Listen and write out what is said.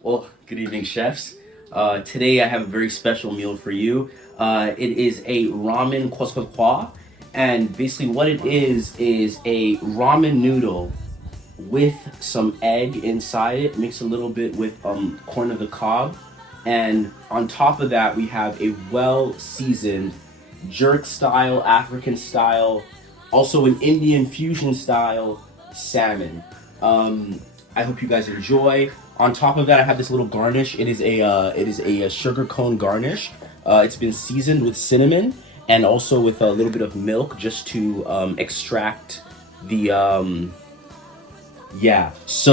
Well, good evening, chefs. Today I have a very special meal for you. It is a ramen kwa, and basically what it is a ramen noodle with some egg inside it, mixed a little bit with corn of the cob, and on top of that we have a well seasoned jerk style, African style, also an Indian fusion style salmon. Um, I hope you guys enjoy. On top of that, I have this little garnish. It is a sugar cone garnish. It's been seasoned with cinnamon and also with a little bit of milk just to extract the yeah. So